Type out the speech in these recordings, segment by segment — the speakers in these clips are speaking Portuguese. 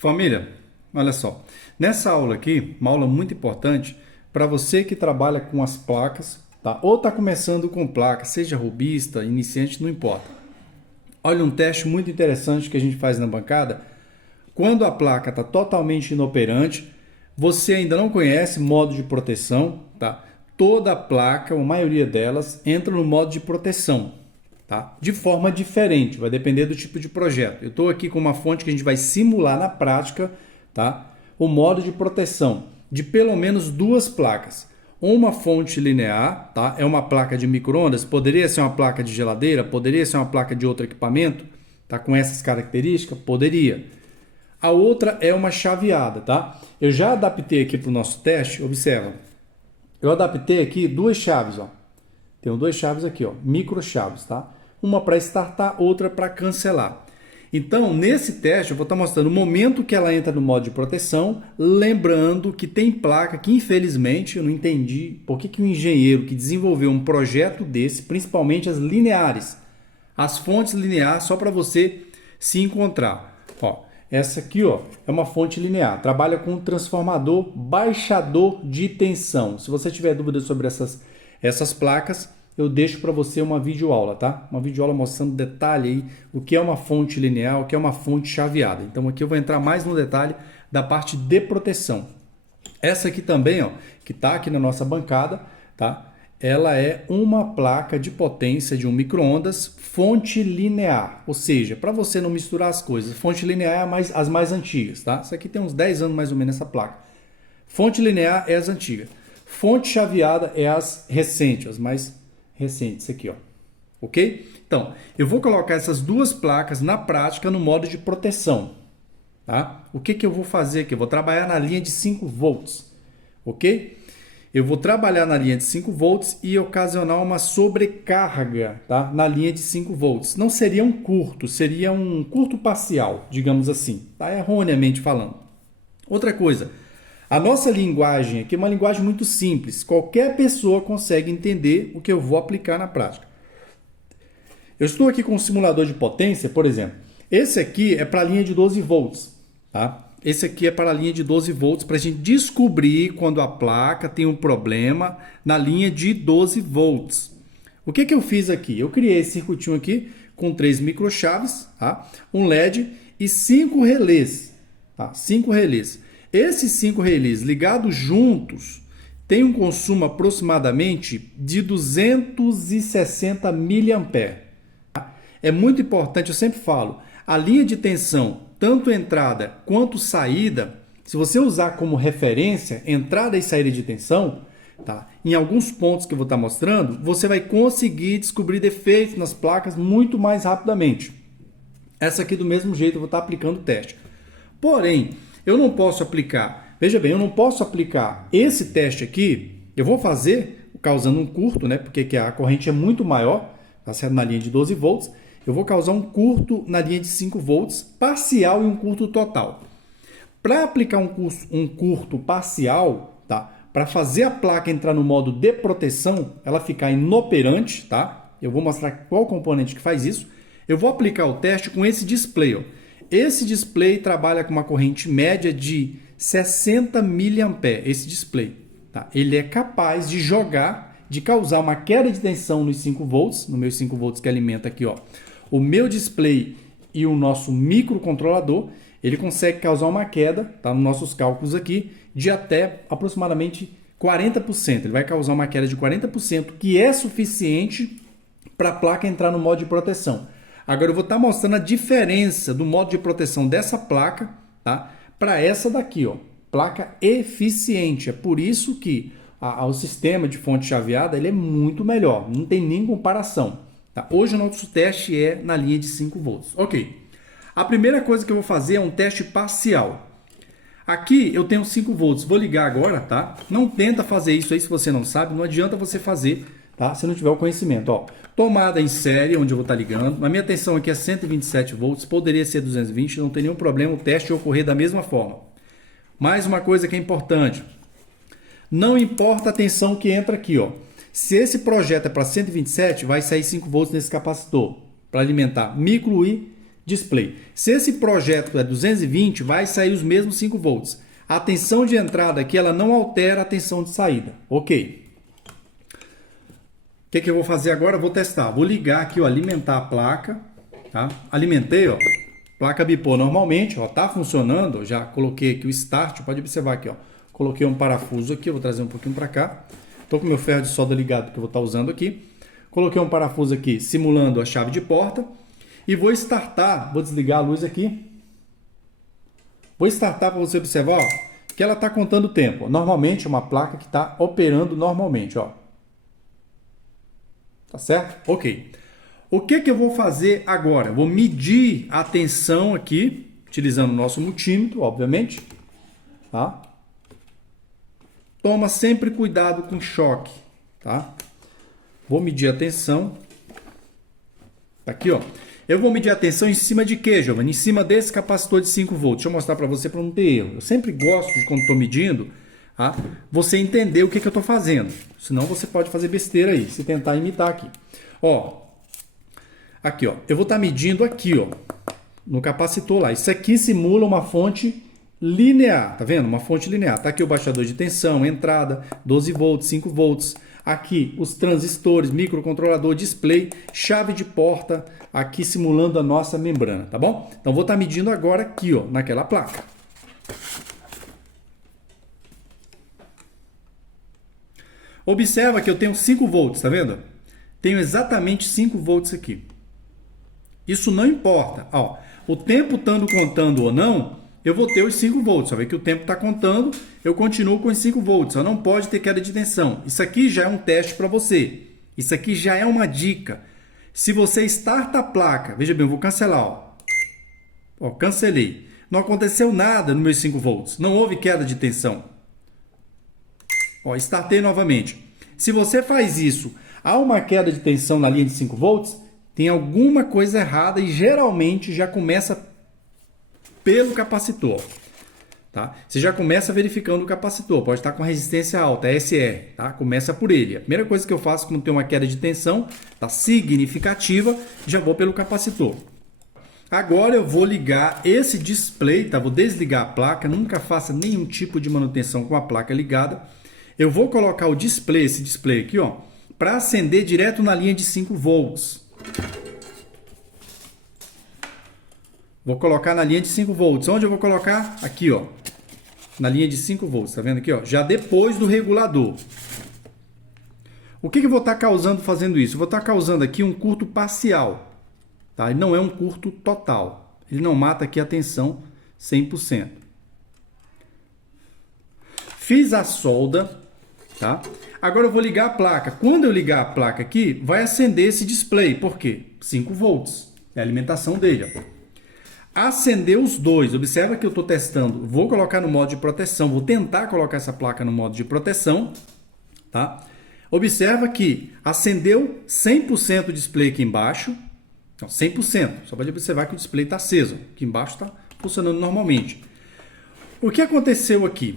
Família, olha só. Nessa aula aqui, uma aula muito importante para você que trabalha com as placas, tá? Ou está começando com placa, seja robista, iniciante, não importa. Olha um teste muito interessante que a gente faz na bancada. Quando a placa está totalmente inoperante, você ainda não conhece modo de proteção, tá? Toda a placa, ou a maioria delas, entra no modo de proteção, tá? De forma diferente, vai depender do tipo de projeto. Eu estou aqui com uma fonte que a gente vai simular na prática, tá? O modo de proteção de pelo menos duas placas. Uma fonte linear, tá? É uma placa de micro-ondas, poderia ser uma placa de geladeira, poderia ser uma placa de outro equipamento, tá? Com essas características, poderia. A outra é uma chaveada, tá? Eu já adaptei aqui para o nosso teste, observa. Eu adaptei aqui duas chaves, ó. Tenho duas chaves aqui, ó, micro chaves, tá? Uma para startar, outra para cancelar. Então, nesse teste, eu vou estar mostrando o momento que ela entra no modo de proteção, lembrando que tem placa que, infelizmente, eu não entendi por que o engenheiro que desenvolveu um projeto desse, principalmente as lineares, as fontes lineares, só para você se encontrar. Ó, essa aqui, ó, é uma fonte linear, trabalha com um transformador baixador de tensão. Se você tiver dúvidas sobre essas placas, eu deixo para você uma videoaula, tá? Uma videoaula mostrando detalhe aí o que é uma fonte linear, o que é uma fonte chaveada. Então aqui eu vou entrar mais no detalhe da parte de proteção. Essa aqui também, ó, que está aqui na nossa bancada, tá? Ela é uma placa de potência de um micro-ondas fonte linear, ou seja, para você não misturar as coisas, fonte linear é as mais antigas, tá? Isso aqui tem uns 10 anos mais ou menos essa placa. Fonte linear é as antigas. Fonte chaveada é as recentes, as mais recentes aqui, ó. Ok? Então, eu vou colocar essas duas placas na prática no modo de proteção, tá? O que eu vou fazer aqui? Eu vou trabalhar na linha de 5 volts, ok? Eu vou trabalhar na linha de 5 volts e ocasionar uma sobrecarga, tá? Na linha de 5 volts. Não seria um curto, seria um curto parcial, digamos assim, tá? Erroneamente falando. Outra coisa, a nossa linguagem aqui é uma linguagem muito simples. Qualquer pessoa consegue entender o que eu vou aplicar na prática. Eu estou aqui com um simulador de potência, por exemplo. Esse aqui é para a linha de 12 volts, tá? Esse aqui é para a linha de 12 volts para a gente descobrir quando a placa tem um problema na linha de 12 volts. O que eu fiz aqui? Eu criei esse circuitinho aqui com 3 microchaves, tá? Um LED e 5 relés, tá? 5 relés. Esses 5 relés ligados juntos têm um consumo aproximadamente de 260 mA. É muito importante, eu sempre falo, a linha de tensão, tanto entrada quanto saída, se você usar como referência entrada e saída de tensão, tá? Em alguns pontos que eu vou estar mostrando, você vai conseguir descobrir defeitos nas placas muito mais rapidamente. Essa aqui do mesmo jeito eu vou estar aplicando o teste. Porém, eu não posso aplicar, veja bem, eu não posso aplicar esse teste aqui, eu vou fazer causando um curto, né? Porque a corrente é muito maior, tá certo? Na linha de 12 volts, eu vou causar um curto na linha de 5 volts, parcial e um curto total. Para aplicar um curto parcial, tá? Para fazer a placa entrar no modo de proteção, ela ficar inoperante, tá? Eu vou mostrar qual componente que faz isso. Eu vou aplicar o teste com esse display, ó. Esse display trabalha com uma corrente média de 60 mA, esse display. Tá? Ele é capaz de de causar uma queda de tensão nos 5 volts, no meu 5 volts que alimenta aqui, ó, o meu display e o nosso microcontrolador, ele consegue causar uma queda, tá, nos nossos cálculos aqui, de até aproximadamente 40%. Ele vai causar uma queda de 40%, que é suficiente para a placa entrar no modo de proteção. Agora eu vou estar mostrando a diferença do modo de proteção dessa placa, tá, para essa daqui, ó, placa eficiente. É por isso que o sistema de fonte chaveada ele é muito melhor, não tem nem comparação. Tá? Hoje o nosso teste é na linha de 5 volts. Ok. A primeira coisa que eu vou fazer é um teste parcial. Aqui eu tenho 5 volts, vou ligar agora, tá? Não tenta fazer isso aí se você não sabe, não adianta você fazer, tá? Se não tiver o conhecimento, ó. Tomada em série, onde eu vou estar ligando. A minha tensão aqui é 127 volts, poderia ser 220, não tem nenhum problema, o teste ocorrer da mesma forma. Mais uma coisa que é importante. Não importa a tensão que entra aqui, ó. Se esse projeto é para 127, vai sair 5 volts nesse capacitor para alimentar micro e display. Se esse projeto é 220, vai sair os mesmos 5 volts. A tensão de entrada aqui, ela não altera a tensão de saída. Ok. O que eu vou fazer agora? Eu vou testar. Vou ligar aqui, ó, alimentar a placa. Tá? Alimentei, ó. Placa bipô normalmente, ó, tá funcionando. Já coloquei aqui o start. Pode observar aqui, ó. Coloquei um parafuso aqui. Eu vou trazer um pouquinho para cá. Estou com meu ferro de solda ligado que eu vou estar usando aqui. Coloquei um parafuso aqui simulando a chave de porta. E vou startar. Vou desligar a luz aqui. Vou startar para você observar, ó, que ela está contando o tempo. Normalmente é uma placa que está operando normalmente, ó. Tá certo? Ok. O que eu vou fazer agora? Vou medir a tensão aqui, utilizando o nosso multímetro, obviamente. Tá? Toma sempre cuidado com choque. Tá? Vou medir a tensão. Aqui, ó. Eu vou medir a tensão em cima de quê, Giovanni? Em cima desse capacitor de 5 volts. Deixa eu mostrar para você para não ter erro. Eu sempre gosto de, quando estou medindo, tá? Você entender o que eu estou fazendo. Senão você pode fazer besteira aí, se tentar imitar aqui. Ó, aqui, ó. Eu vou estar medindo aqui, ó, no capacitor lá. Isso aqui simula uma fonte linear, tá vendo? Uma fonte linear. Tá aqui o baixador de tensão, entrada, 12 volts, 5 volts. Aqui os transistores, microcontrolador, display, chave de porta, aqui simulando a nossa membrana, tá bom? Então vou estar medindo agora aqui, ó, naquela placa. Observa que eu tenho 5 volts, tá vendo? Tenho exatamente 5 volts aqui. Isso não importa, ó. O tempo estando contando ou não, eu vou ter os 5 volts. Só vê que o tempo está contando, eu continuo com os 5 volts. Só não pode ter queda de tensão. Isso aqui já é um teste para você. Isso aqui já é uma dica. Se você starta a placa, veja bem, eu vou cancelar. Ó, cancelei. Não aconteceu nada nos meus 5 volts. Não houve queda de tensão. Ó, startei novamente. Se você faz isso, há uma queda de tensão na linha de 5 volts, tem alguma coisa errada e geralmente já começa pelo capacitor, tá? Você já começa verificando o capacitor, pode estar com resistência alta, SR, tá? Começa por ele. A primeira coisa que eu faço quando tem uma queda de tensão, tá, significativa, já vou pelo capacitor. Agora eu vou ligar esse display, tá? Vou desligar a placa, nunca faça nenhum tipo de manutenção com a placa ligada. Eu vou colocar o display, esse display aqui, ó, para acender direto na linha de 5 volts. Vou colocar na linha de 5 volts. Onde eu vou colocar? Aqui, ó. Na linha de 5 volts. Tá vendo aqui, ó? Já depois do regulador. O que eu vou estar causando fazendo isso? Eu vou estar causando aqui um curto parcial. Tá? Ele não é um curto total. Ele não mata aqui a tensão 100%. Fiz a solda. Tá? Agora eu vou ligar a placa. Quando eu ligar a placa aqui, vai acender esse display. Por quê? 5 volts. É a alimentação dele, ó. Acender os dois. Observa que eu estou testando. Vou colocar no modo de proteção. Vou tentar colocar essa placa no modo de proteção. Tá? Observa que acendeu 100% o display aqui embaixo. Então, 100%. Só pode observar que o display está aceso. Aqui embaixo está funcionando normalmente. O que aconteceu aqui?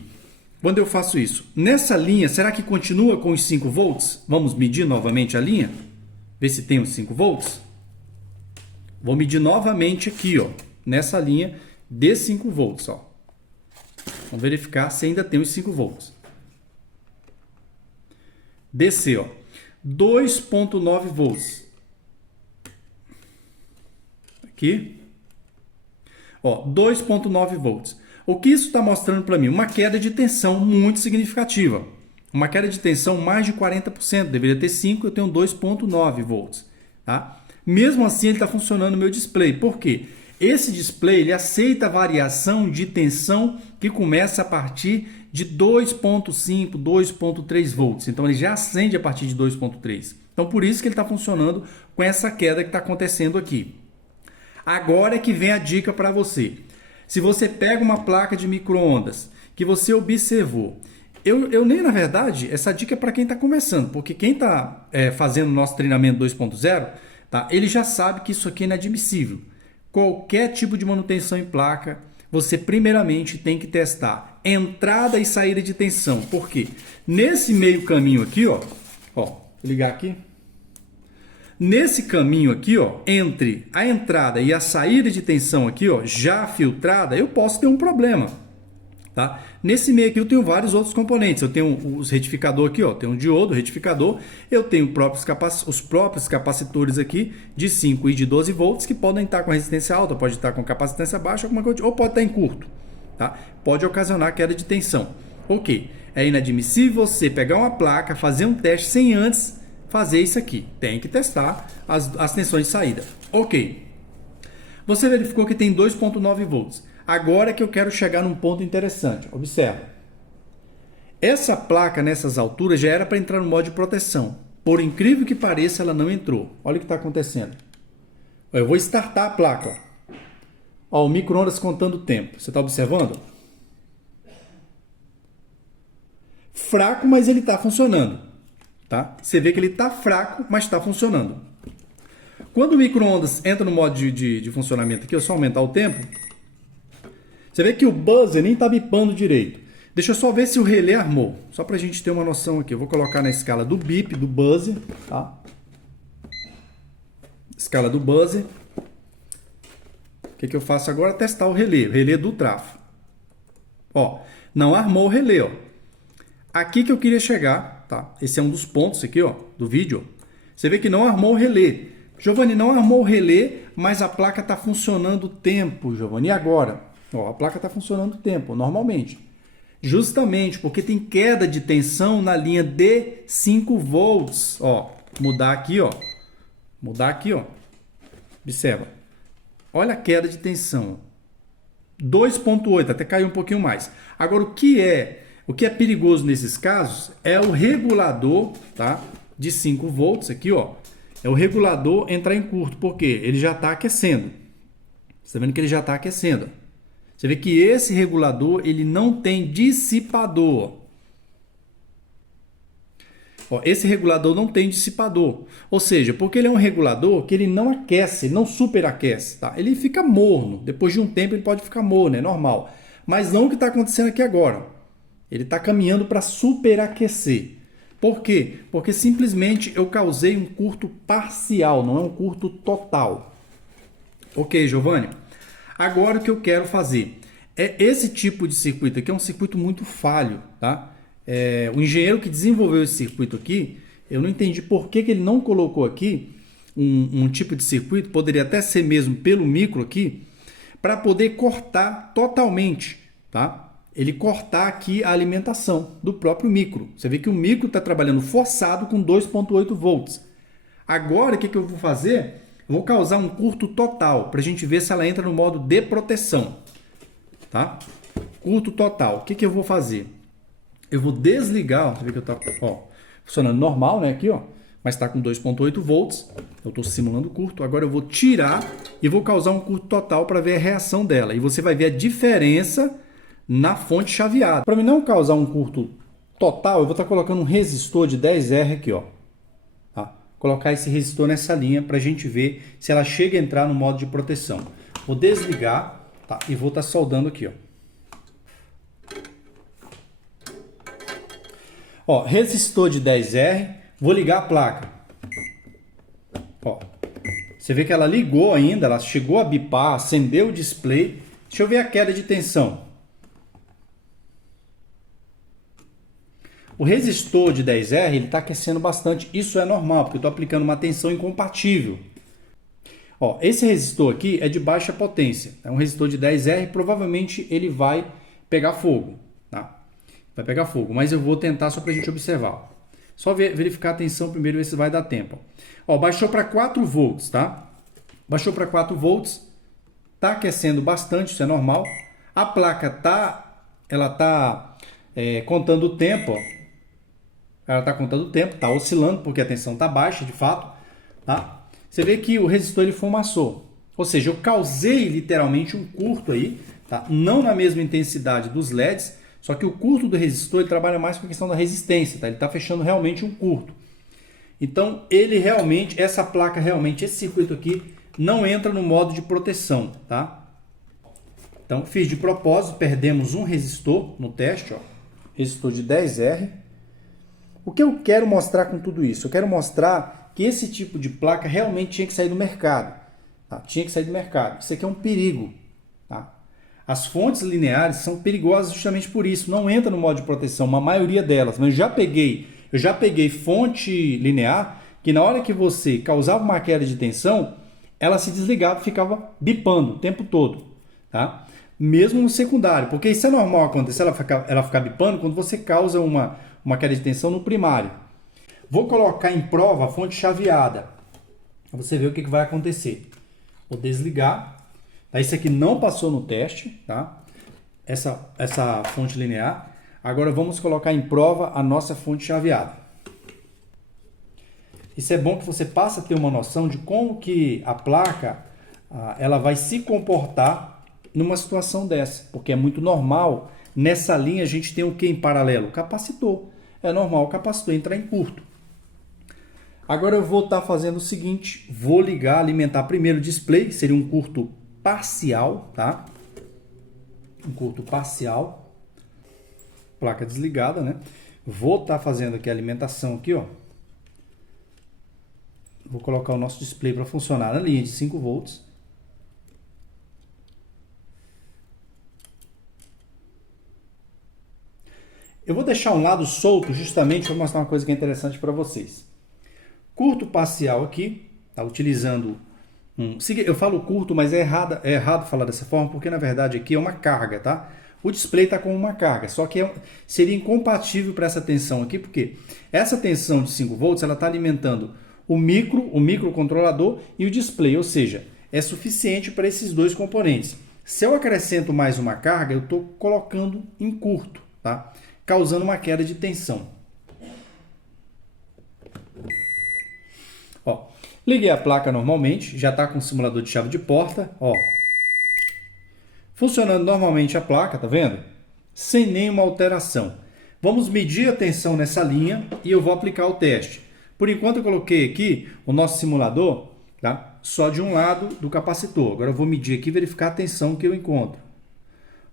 Quando eu faço isso? Nessa linha, será que continua com os 5 volts? Vamos medir novamente a linha? Ver se tem os 5 volts? Vou medir novamente aqui, ó. Nessa linha de 5 volts, ó. Vamos verificar se ainda tem os 5 volts. Descer, ó. 2.9 volts. Aqui. Ó, 2.9 volts. O que isso está mostrando para mim? Uma queda de tensão muito significativa. Uma queda de tensão mais de 40%. Deveria ter 5, eu tenho 2.9 volts. Tá? Mesmo assim, ele está funcionando no meu display. Por quê? Esse display ele aceita a variação de tensão que começa a partir de 2.5, 2.3 volts. Então, ele já acende a partir de 2.3. Então, por isso que ele está funcionando com essa queda que está acontecendo aqui. Agora é que vem a dica para você. Se você pega uma placa de micro-ondas que você observou, eu nem, na verdade, essa dica é para quem está começando, porque quem está fazendo o nosso treinamento 2.0, tá, ele já sabe que isso aqui é inadmissível. Qualquer tipo de manutenção em placa, você primeiramente tem que testar entrada e saída de tensão. Por quê? Nesse meio caminho aqui, ó, vou ligar aqui. Nesse caminho aqui, ó, entre a entrada e a saída de tensão aqui, ó, já filtrada, eu posso ter um problema, tá? Nesse meio aqui eu tenho vários outros componentes. Eu tenho os retificador aqui, ó, tem um diodo, retificador, eu tenho os próprios capacitores aqui de 5 e de 12 volts que podem estar com resistência alta, pode estar com capacitância baixa, alguma coisa, ou pode estar em curto, tá? Pode ocasionar queda de tensão. Ok, é inadmissível você pegar uma placa, fazer um teste sem antes fazer isso aqui. Tem que testar as tensões de saída. Ok. Você verificou que tem 2.9 volts. Agora é que eu quero chegar num ponto interessante. Observa. Essa placa nessas alturas já era para entrar no modo de proteção. Por incrível que pareça, ela não entrou. Olha o que está acontecendo. Eu vou startar a placa. Ó, o micro-ondas contando o tempo. Você está observando? Fraco, mas ele está funcionando. Tá? Você vê que ele está fraco, mas está funcionando. Quando o micro-ondas entra no modo de funcionamento aqui, eu só aumentar o tempo, você vê que o buzzer nem está bipando direito. Deixa eu só ver se o relé armou. Só para a gente ter uma noção aqui. Eu vou colocar na escala do bip, do buzzer. Tá? Escala do buzzer. O que eu faço agora? Testar o relé do trafo. Ó, não armou o relé. Ó. Aqui que eu queria chegar. Tá? Esse é um dos pontos aqui, ó, do vídeo. Você vê que não armou o relé. Giovanni, não armou o relé, mas a placa está funcionando o tempo, Giovanni. E agora? Ó, a placa está funcionando o tempo, normalmente. Justamente porque tem queda de tensão na linha de 5 volts. Ó, mudar aqui, ó. Mudar aqui, ó. Observa. Olha a queda de tensão. 2.8, até caiu um pouquinho mais. Agora, o que é perigoso nesses casos é o regulador, tá, de 5 volts aqui, ó. É o regulador entrar em curto, porque ele já está aquecendo. Você está vendo que ele já está aquecendo. Você vê que esse regulador ele não tem dissipador. Ó, esse regulador não tem dissipador. Ou seja, porque ele é um regulador que ele não aquece, ele não superaquece. Tá? Ele fica morno. Depois de um tempo ele pode ficar morno, é normal. Mas não o que está acontecendo aqui agora. Ele está caminhando para superaquecer. Por quê? Porque simplesmente eu causei um curto parcial, não é um curto total. Ok, Giovanni? Agora o que eu quero fazer é esse tipo de circuito aqui, é um circuito muito falho, tá? O engenheiro que desenvolveu esse circuito aqui, eu não entendi por que ele não colocou aqui um tipo de circuito, poderia até ser mesmo pelo micro aqui, para poder cortar totalmente, tá? Ele cortar aqui a alimentação do próprio micro. Você vê que o micro está trabalhando forçado com 2.8 volts. Agora, o que eu vou fazer? Eu vou causar um curto total, para a gente ver se ela entra no modo de proteção. Tá? Curto total. O que eu vou fazer? Eu vou desligar, ó, você vê que eu tá, ó, funcionando normal, né? Aqui, ó, mas está com 2.8 volts. Eu estou simulando curto. Agora eu vou tirar e vou causar um curto total para ver a reação dela. E você vai ver a diferença na fonte chaveada. Para mim não causar um curto total, eu vou estar colocando um resistor de 10R aqui, ó. Tá? Colocar esse resistor nessa linha para a gente ver se ela chega a entrar no modo de proteção. Vou desligar, tá? E vou estar soldando aqui, ó. Ó, resistor de 10R, vou ligar a placa. Ó, você vê que ela ligou ainda, ela chegou a bipar, acendeu o display. Deixa eu ver a queda de tensão. O resistor de 10R ele está aquecendo bastante, isso é normal, porque eu estou aplicando uma tensão incompatível. Ó, esse resistor aqui é de baixa potência, é um resistor de 10R, provavelmente ele vai pegar fogo, tá? Vai pegar fogo, mas eu vou tentar só para a gente observar. Só verificar a tensão primeiro, ver se vai dar tempo. Ó, baixou para 4 volts, tá? Baixou para 4 volts, tá aquecendo bastante, isso é normal. A placa ela tá contando o tempo, ó. Ela está contando o tempo, está oscilando porque a tensão está baixa, de fato. Tá? Você vê que o resistor ele fumaçou. Ou seja, eu causei literalmente um curto aí, tá? Não na mesma intensidade dos LEDs, só que o curto do resistor ele trabalha mais com a questão da resistência, tá? Ele está fechando realmente um curto. Então, essa placa realmente, esse circuito aqui, não entra no modo de proteção, tá? Então, fiz de propósito, perdemos um resistor no teste, ó. Resistor de 10R. O que eu quero mostrar com tudo isso? Eu quero mostrar que esse tipo de placa realmente tinha que sair do mercado. Tá? Tinha que sair do mercado. Isso aqui é um perigo. Tá? As fontes lineares são perigosas justamente por isso. Não entra no modo de proteção, uma maioria delas. Mas eu já peguei fonte linear que na hora que você causava uma queda de tensão, ela se desligava e ficava bipando o tempo todo. Tá? Mesmo no secundário, porque isso é normal acontecer, ela ficar bipando quando você causa uma queda de tensão no primário. Vou colocar em prova a fonte chaveada, para você ver o que vai acontecer. Vou desligar, tá? Isso aqui não passou no teste, tá? Essa fonte linear. Agora vamos colocar em prova a nossa fonte chaveada. Isso é bom que você passe a ter uma noção de como que a placa ela vai se comportar numa situação dessa, porque é muito normal, nessa linha a gente tem o que em paralelo? Capacitor. É normal o capacitor entrar em curto. Agora eu vou estar fazendo o seguinte, vou ligar, alimentar primeiro o display, seria um curto parcial, tá? Um curto parcial. Placa desligada, né? Vou estar fazendo aqui a alimentação aqui, ó. Vou colocar o nosso display para funcionar na linha de 5 volts. Eu vou deixar um lado solto justamente para mostrar uma coisa que é interessante para vocês. Curto parcial aqui, tá? Utilizando eu falo curto, mas é errado falar dessa forma, porque na verdade aqui é uma carga, tá? O display está com uma carga, só que seria incompatível para essa tensão aqui, porque essa tensão de 5 volts ela está alimentando o microcontrolador e o display, ou seja, é suficiente para esses dois componentes. Se eu acrescento mais uma carga, eu estou colocando em curto, tá? Causando uma queda de tensão. Ó, liguei a placa normalmente, já está com o simulador de chave de porta, ó. Funcionando normalmente a placa, tá vendo? Sem nenhuma alteração. Vamos medir a tensão nessa linha e eu vou aplicar o teste. Por enquanto eu coloquei aqui o nosso simulador, tá? Só de um lado do capacitor. Agora eu vou medir aqui e verificar a tensão que eu encontro.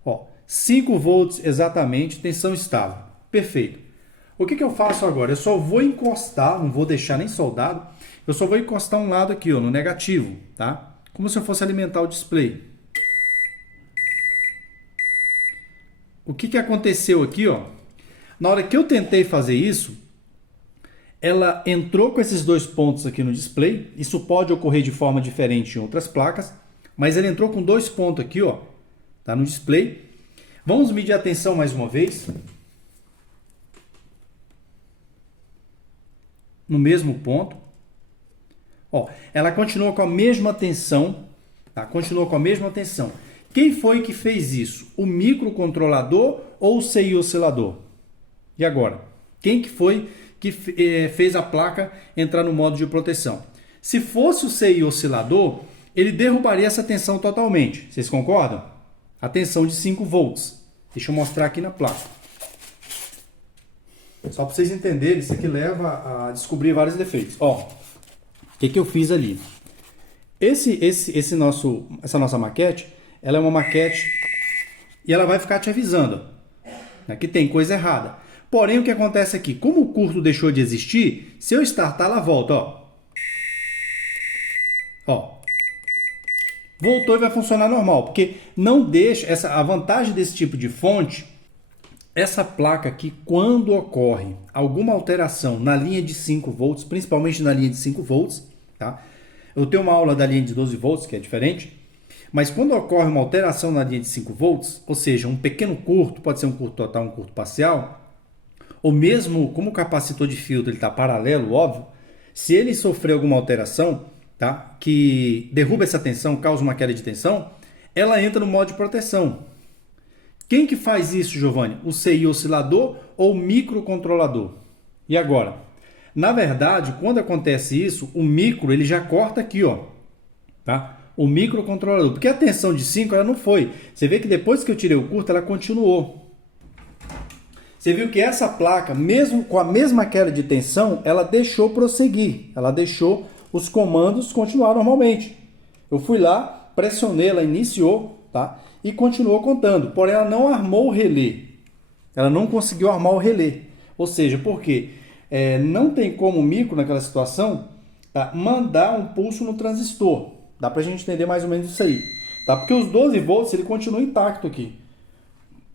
Ó, 5 volts exatamente, tensão estável. Perfeito. O que eu faço agora? Eu só vou encostar, não vou deixar nem soldado, eu só vou encostar um lado aqui, ó, no negativo, tá? Como se eu fosse alimentar o display. O que aconteceu aqui, ó? Na hora que eu tentei fazer isso, ela entrou com esses dois pontos aqui no display. Isso pode ocorrer de forma diferente em outras placas, mas ela entrou com 2 pontos aqui, ó, tá no display. Vamos medir a tensão mais uma vez. No mesmo ponto. Ó, ela continua com a mesma tensão, tá? Continua com a mesma tensão. Quem foi que fez isso? O microcontrolador ou o CI oscilador? E agora? Quem que foi que fez a placa entrar no modo de proteção? Se fosse o CI oscilador, ele derrubaria essa tensão totalmente. Vocês concordam? A tensão de 5 volts. Deixa eu mostrar aqui na placa. Só para vocês entenderem, isso aqui leva a descobrir vários defeitos. Ó, o que eu fiz ali? Essa nossa maquete, ela é uma maquete e ela vai ficar te avisando, né, que tem coisa errada. Porém, o que acontece aqui? Como o curto deixou de existir, se eu startar, ela volta, ó. Ó. Voltou e vai funcionar normal, porque não deixa, a vantagem desse tipo de fonte, essa placa aqui, quando ocorre alguma alteração na linha de 5 volts, principalmente na linha de 5 volts, tá? Eu tenho uma aula da linha de 12 volts, que é diferente, mas quando ocorre uma alteração na linha de 5 volts, ou seja, um pequeno curto, pode ser um curto total, um curto parcial, ou mesmo como o capacitor de filtro está paralelo, óbvio, se ele sofrer alguma alteração, tá, que derruba essa tensão, causa uma queda de tensão, ela entra no modo de proteção. Quem que faz isso, Giovanni? O CI oscilador ou o microcontrolador? E agora? Na verdade, quando acontece isso, o micro ele já corta aqui, ó, tá? O microcontrolador, porque a tensão de 5 ela não foi. Você vê que depois que eu tirei o curto, ela continuou. Você viu que essa placa, mesmo com a mesma queda de tensão, ela deixou prosseguir. Ela deixou os comandos continuar normalmente. Eu fui lá, pressionei, ela iniciou, tá? E continuou contando. Porém, ela não armou o relé. Ela não conseguiu armar o relé. Ou seja, por quê? Não tem como o micro, naquela situação, tá? Mandar um pulso no transistor. Dá pra gente entender mais ou menos isso aí. Tá? Porque os 12 volts ele continua intacto aqui.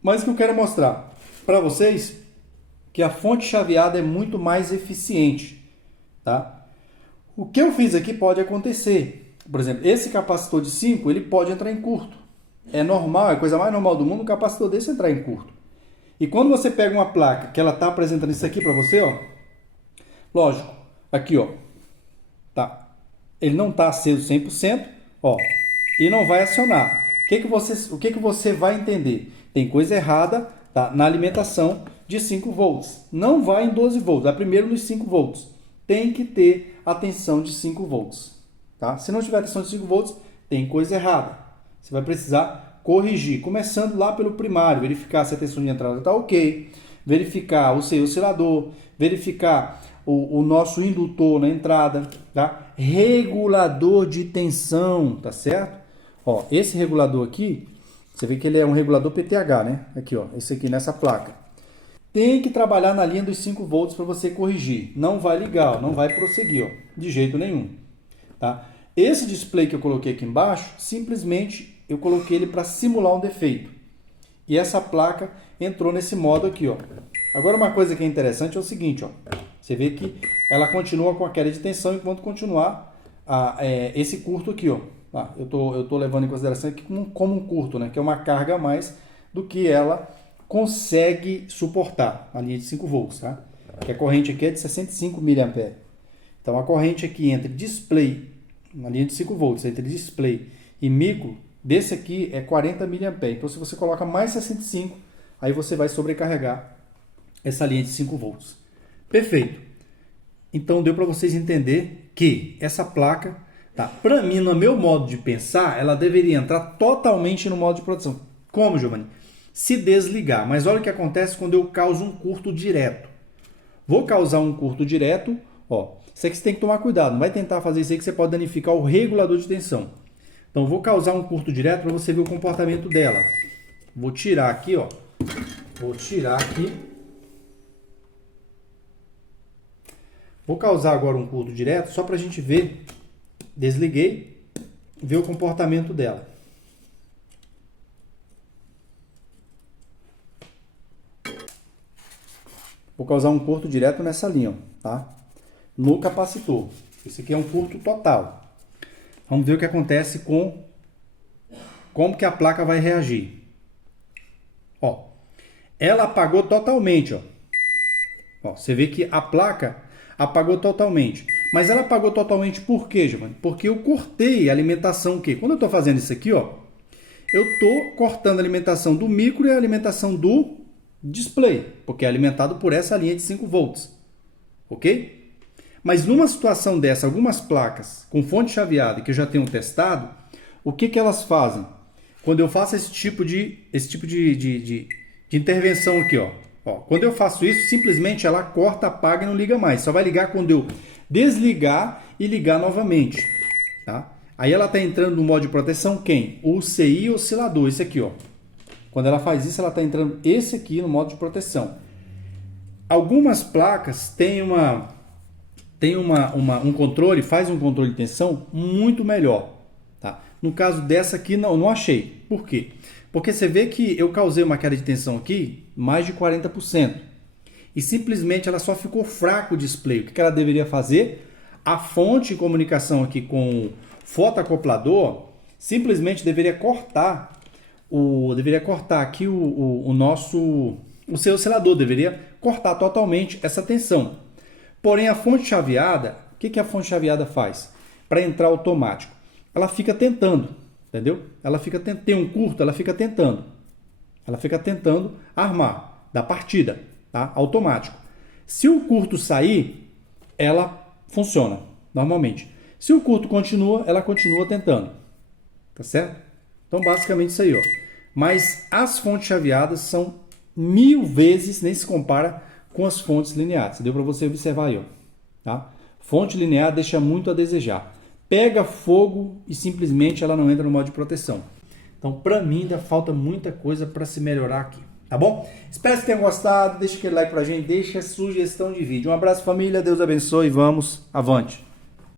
Mas o que eu quero mostrar para vocês que a fonte chaveada é muito mais eficiente. Tá? O que eu fiz aqui pode acontecer. Por exemplo, esse capacitor de 5 ele pode entrar em curto. É normal, é a coisa mais normal do mundo um capacitor desse entrar em curto. E quando você pega uma placa que ela está apresentando isso aqui para você, ó, lógico, aqui, ó, tá? Ele não está aceso 100%, ó, e não vai acionar. O que que você vai entender? Tem coisa errada, tá? Na alimentação de 5 volts. Não vai em 12 volts, vai primeiro nos 5 volts. Tem que ter a tensão de 5 volts, tá? Se não tiver tensão de 5 volts, tem coisa errada. Você vai precisar corrigir, começando lá pelo primário, verificar se a tensão de entrada está ok, verificar o seu oscilador, verificar o nosso indutor na entrada, tá? Regulador de tensão, tá certo? Ó, esse regulador aqui, você vê que ele é um regulador PTH, né? Aqui, ó, esse aqui nessa placa. Tem que trabalhar na linha dos 5 volts para você corrigir. Não vai ligar, ó, não vai prosseguir, ó, de jeito nenhum, tá? Esse display que eu coloquei aqui embaixo, simplesmente eu coloquei ele para simular um defeito. E essa placa entrou nesse modo aqui, ó. Agora uma coisa que é interessante é o seguinte, ó. Você vê que ela continua com a queda de tensão enquanto continuar esse curto aqui, ó. Tá? Eu tô levando em consideração aqui como um curto, né? Que é uma carga a mais do que ela consegue suportar, a linha de 5 volts, tá? Que a corrente aqui é de 65 mA. Então a corrente aqui entre display, na linha de 5 volts, entre display e micro, desse aqui é 40 mA. Então se você coloca mais 65, aí você vai sobrecarregar essa linha de 5 volts. Perfeito. Então deu para vocês entender que essa placa, tá? Para mim, no meu modo de pensar, ela deveria entrar totalmente no modo de produção. Como, Giovanni? Se desligar. Mas olha o que acontece quando eu causo um curto direto. Vou causar um curto direto, ó. Isso aqui você tem que tomar cuidado. Não vai tentar fazer isso aí que você pode danificar o regulador de tensão. Então, vou causar um curto direto para você ver o comportamento dela. Vou tirar aqui, ó. Vou tirar aqui. Vou causar agora um curto direto só para a gente ver. Desliguei. Ver o comportamento dela. Vou causar um curto direto nessa linha, ó, tá? No capacitor. Esse aqui é um curto total. Vamos ver o que acontece com como que a placa vai reagir. Ó, ela apagou totalmente, ó. Ó, você vê que a placa apagou totalmente. Mas ela apagou totalmente por quê, Giovanni? Porque eu cortei a alimentação aqui. Quando eu estou fazendo isso aqui, ó, eu estou cortando a alimentação do micro e a alimentação do display, porque é alimentado por essa linha de 5 volts. Ok? Mas numa situação dessa, algumas placas com fonte chaveada que eu já tenho testado, o que que elas fazem? Quando eu faço esse tipo de intervenção aqui, ó. Quando eu faço isso, simplesmente ela corta, apaga e não liga mais. Só vai ligar quando eu desligar e ligar novamente. Tá? Aí ela está entrando no modo de proteção quem? O CI oscilador, esse aqui, ó. Quando ela faz isso, ela está entrando esse aqui no modo de proteção. Algumas placas têm um controle, faz um controle de tensão muito melhor. Tá? No caso dessa aqui, não achei. Por quê? Porque você vê que eu causei uma queda de tensão aqui, mais de 40%. E simplesmente ela só ficou fraco o display. O que ela deveria fazer? A fonte de comunicação aqui com o fotoacoplador simplesmente deveria cortar aqui o seu oscilador, deveria cortar totalmente essa tensão. Porém, a fonte chaveada, o que a fonte chaveada faz? Para entrar automático, ela fica tentando, entendeu? Ela fica tem um curto, ela fica tentando armar da partida, tá? Automático. Se o curto sair, ela funciona normalmente. Se o curto continua, ela continua tentando, tá certo? Então, basicamente isso aí, ó. Mas as fontes chaveadas são 1000 vezes, nem se compara com as fontes lineares. Deu para você observar aí, ó. Tá? Fonte linear deixa muito a desejar. Pega fogo e simplesmente ela não entra no modo de proteção. Então, para mim, ainda falta muita coisa para se melhorar aqui. Tá bom? Espero que tenham gostado. Deixa aquele like pra gente, deixa a sugestão de vídeo. Um abraço, família. Deus abençoe. Vamos avante.